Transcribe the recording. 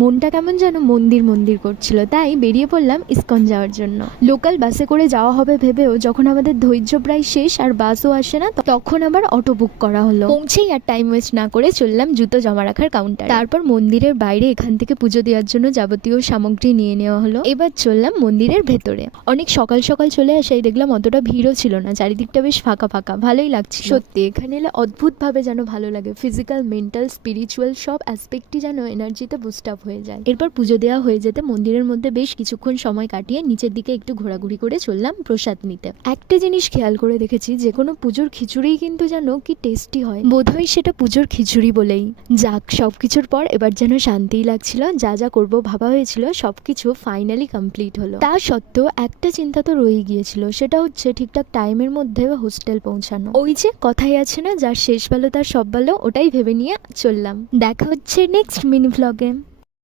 মনটা কেমন যেন মন্দির মন্দির করছিল, তাই বেরিয়ে পড়লাম ইসকন যাওয়ার জন্য। লোকাল বাসে করে যাওয়া হবে ভেবেও যখন আমাদের ধৈর্য প্রায় শেষ আর বাসও আসে না, তখন আবার অটো বুক করা হলো। পৌঁছেই আর টাইম ওয়েস্ট না করে চললাম জুতো জমা রাখার কাউন্টার। তারপর মন্দিরের বাইরে এখান থেকে পুজো দেওয়ার জন্য যাবতীয় সামগ্রী নিয়ে নেওয়া হলো। এবার চললাম মন্দিরের ভেতরে। অনেক সকাল সকাল চলে আসাই দেখলাম অতটা ভিড়ও ছিল না, চারিদিকটা বেশ ফাঁকা ফাঁকা, ভালোই লাগছে সত্যি। এখানে এলে অদ্ভুত ভাবে যেন ভালো লাগে, ফিজিক্যাল, মেন্টাল, স্পিরিচুয়াল সব অ্যাসপেক্টই যেন এনার্জিতে বুস্ট আপ হয়ে যায়। এরপর পুজো দেওয়া হয়ে যেতে মন্দিরের মধ্যে বেশ কিছুক্ষণ সময় কাটিয়ে নিচের দিকে একটু ঘোরাঘুরি করে চললাম প্রসাদ নিতে। একটা জিনিস খেয়াল করে দেখেছি, যে কোনো পুজোর খিচুড়িই কিন্তু যেন কি টেস্টি হয়, বোধহয় সেটা পুজোর খিচুড়ি বলেই। যাক, সবকিছুর পর এবার যেন শান্তিই লাগছিল। যা যা করবো ভাবা হয়েছিল সবকিছু ফাইনালি কমপ্লিট হলো। তা সত্ত্বেও একটা চিন্তা তো রয়ে গিয়েছিল, সেটা হচ্ছে ঠিকঠাক টাইমের মধ্যে হোস্টেল পৌঁছানো। ওই যে কথাই আছে না, যার শেষ ভালো তার সব ভালো, ওটাই ভেবে নিয়ে চললাম। দেখা হচ্ছে নেক্সট মিনি ভ্লগে।